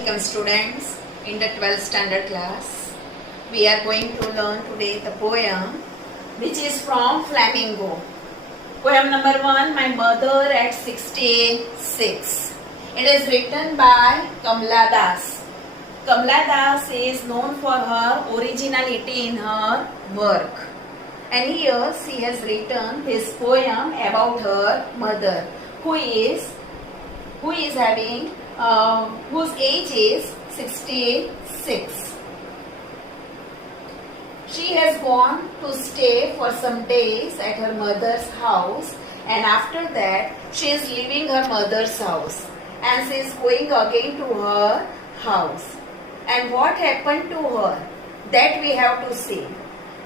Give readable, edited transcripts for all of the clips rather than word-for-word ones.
Welcome students in the 12th standard class. We are going to learn today the poem which is from Flamingo. Poem number 1, My Mother at 66. It is written by Kamala Das. Kamala Das is known for her originality in her work. And here she has written this poem about her mother whose age is 66. She has gone to stay for some days at her mother's house, and after that she is leaving her mother's house and she is going again to her house. And what happened to her, that we have to see.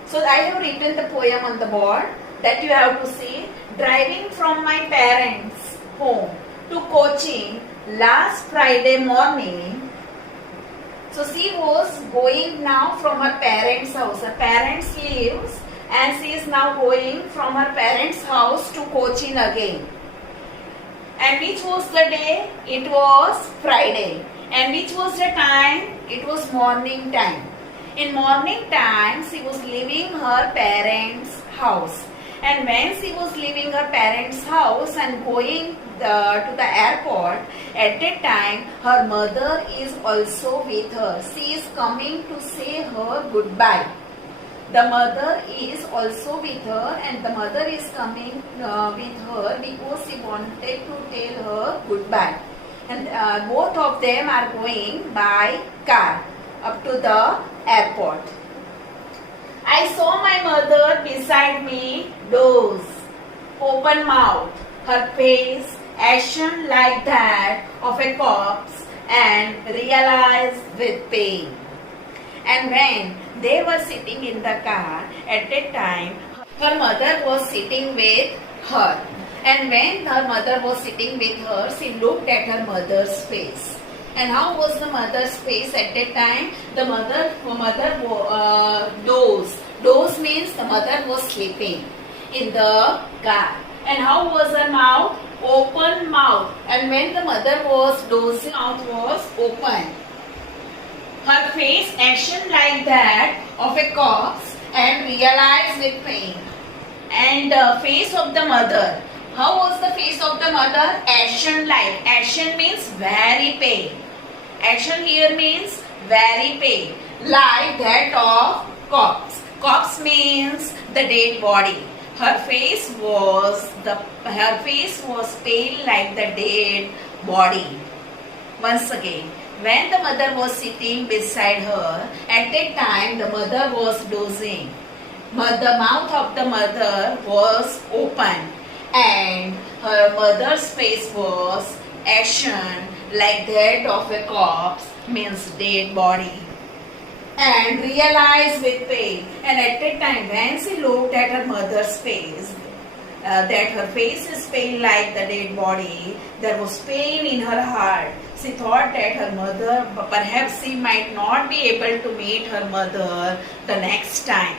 So I have written the poem on the board that you have to see. Driving from my parents' home to coaching last Friday morning. So she was going now from her parents' house. Her parents lives and she is now going from her parents' house to coaching again. And which was the day? It was Friday. And which was the time? It was morning time. In morning time, she was leaving her parents' house. And when she was leaving her parents' house and going to the airport, at that time, her mother is also with her. She is coming to say her goodbye. The mother is also with her, and the mother is coming with her because she wanted to tell her goodbye. And both of them are going by car up to the airport. I saw my mother beside me, doze, open mouth, her face ashen like that of a corpse, and realized with pain. And when they were sitting in the car, at that time, her mother was sitting with her. And when her mother was sitting with her, she looked at her mother's face. And how was the mother's face at that time? The mother dozed. Doze means the mother was sleeping in the car. And how was her mouth? Open mouth. And when the mother was dozing, mouth was open. Her face ashen like that of a corpse and realized with pain. And the face of the mother. How was the face of the mother? Ashen like. Ashen means very pale. Ashen here means very pale. Like that of corpse. Corpse means the dead body. Her face was pale like the dead body. Once again, when the mother was sitting beside her, at that time the mother was dozing. The mouth of the mother was open, and her mother's face was ashen like that of a corpse, means dead body. And realized with pain. And at that time, when she looked at her mother's face, that her face is pale like the dead body, there was pain in her heart. She thought that her mother, perhaps she might not be able to meet her mother the next time.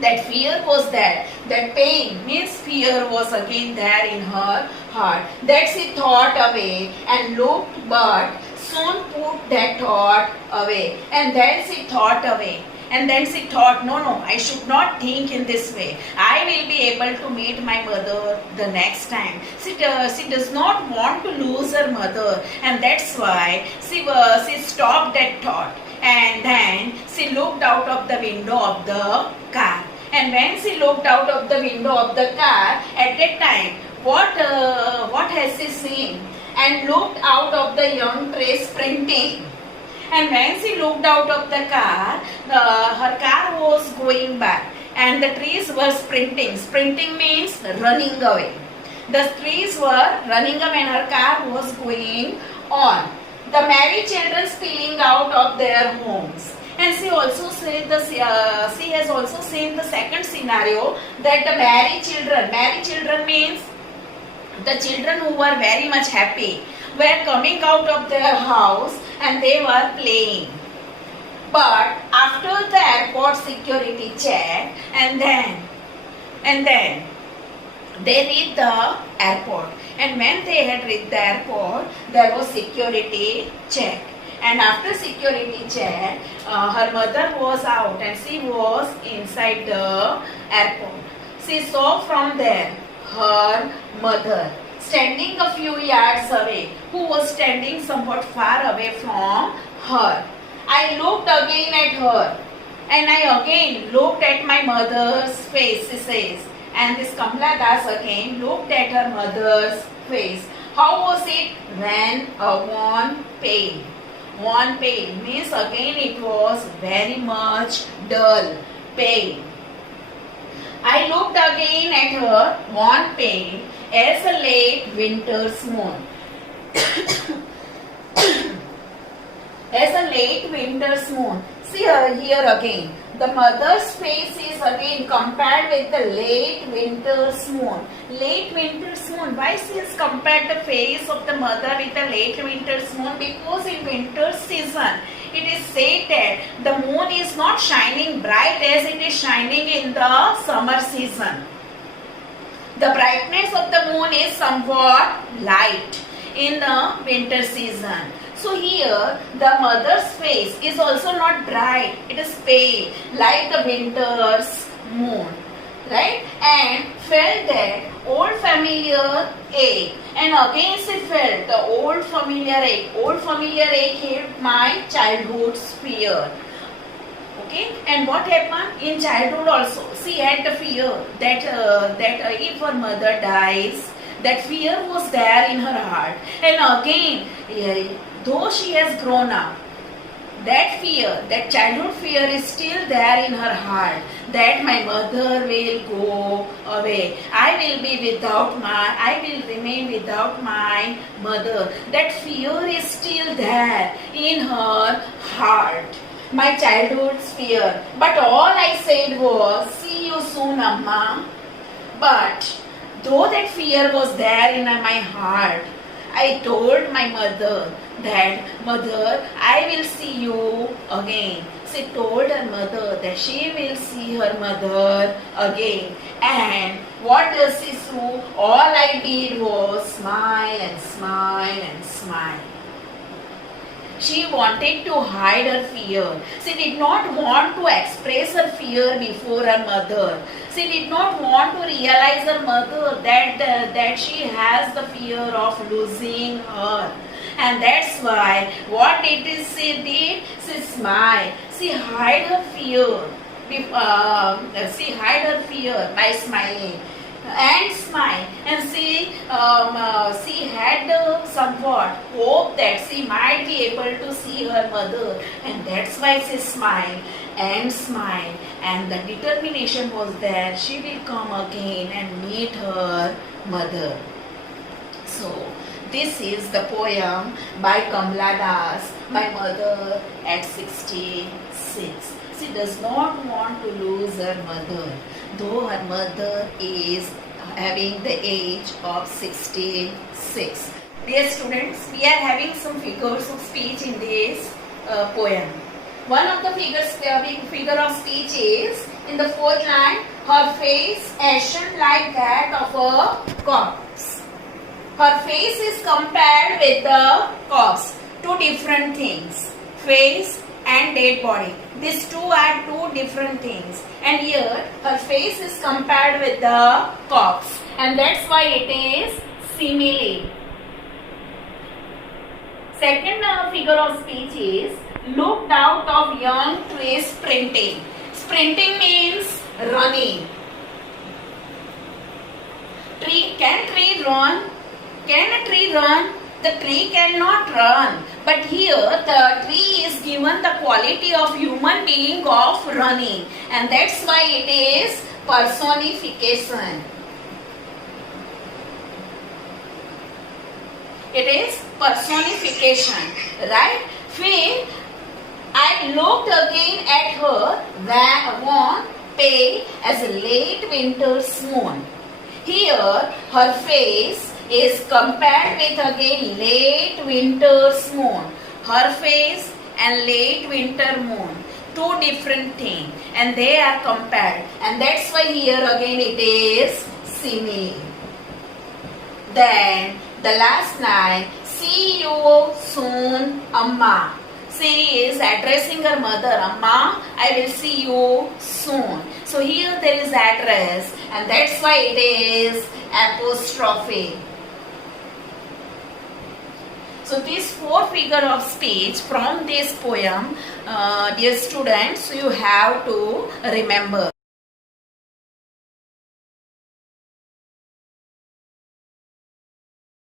That fear was there. That pain means fear was again there in her heart. That she thought away and looked, but soon put that thought away. And then she thought away. And then she thought, no, I should not think in this way. I will be able to meet my mother the next time. She does not want to lose her mother. And that's why she stopped that thought. And then she looked out of the window of the car. And when she looked out of the window of the car, at that time, what has she seen? And looked out of the young tree sprinting. And when she looked out of the car, her car was going back. And the trees were sprinting. Sprinting means running away. The trees were running away and her car was going on. The married children spilling out of their homes. And she has also seen the second scenario, that the married children means the children who were very much happy were coming out of their house and they were playing. But after the airport security check, and then they reached the airport. And when they had reached the airport, there was security check. And after security check, her mother was out and she was inside the airport. She saw from there her mother standing a few yards away, who was standing somewhat far away from her. I looked again at her and I again looked at my mother's face, she says. And this Kamala Das again looked at her mother's face. How was it? When a one pale. One pale means again it was very much dull, pale. I looked again at her, one pale, as a late winter's moon. As a late winter's moon. See here again. The mother's face is again compared with the late winter's moon. Late winter's moon. Why she has compared the face of the mother with the late winter's moon? Because in winter season, it is said that the moon is not shining bright as it is shining in the summer season. The brightness of the moon is somewhat light in the winter season. So here the mother's face is also not bright, it is pale like the winter's moon, right? And felt that old familiar ache, and again she felt the old familiar ache. Old familiar ache hit my childhood's fear. Okay, and what happened in childhood also? She had the fear that if her mother dies, that fear was there in her heart. And again, though she has grown up, that fear, that childhood fear is still there in her heart, that my mother will go away. I will remain without my mother. That fear is still there in her heart. My childhood's fear. But all I said was, see you soon, Amma. But though that fear was there in my heart, I told my mother that, Mother, I will see you again. She told her mother that she will see her mother again. And what does she do? All I did was smile and smile and smile. She wanted to hide her fear. She did not want to express her fear before her mother. She did not want to realize her mother that she has the fear of losing her. And that's why what it is she did, she smiled. She hid her fear. She hid her fear by smiling and smile, and she had somewhat hope that she might be able to see her mother, and that's why she smiled, and the determination was there. She will come again and meet her mother. So this is the poem by Kamala Das, My Mother at 66. She does not want to lose her mother, though her mother is having the age of 66. Dear students, we are having some figures of speech in this poem. One of the figure of speech is, in the fourth line, her face ashen like that of a corpse. Her face is compared with the corpse. Two different things. Face and dead body. These two are two different things. And here her face is compared with the corpse. And that's why it is simile. Second figure of speech is, looked out of young tree sprinting. Sprinting means running. Can tree run? Can a tree run? The tree cannot run. But here the tree is given the quality of human being of running. And that's why it is personification. It is personification. Right? Fifth, I looked again at her, one pale as a late winter's moon. Here her face is compared with again late winter's moon. Her face and late winter moon, two different things, and they are compared, and that's why here again it is simile. Then the last line, see you soon, Amma. She is addressing her mother, Amma, I will see you soon. So here there is address, and that's why it is apostrophe. So these four figure of speech from this poem, dear students, you have to remember.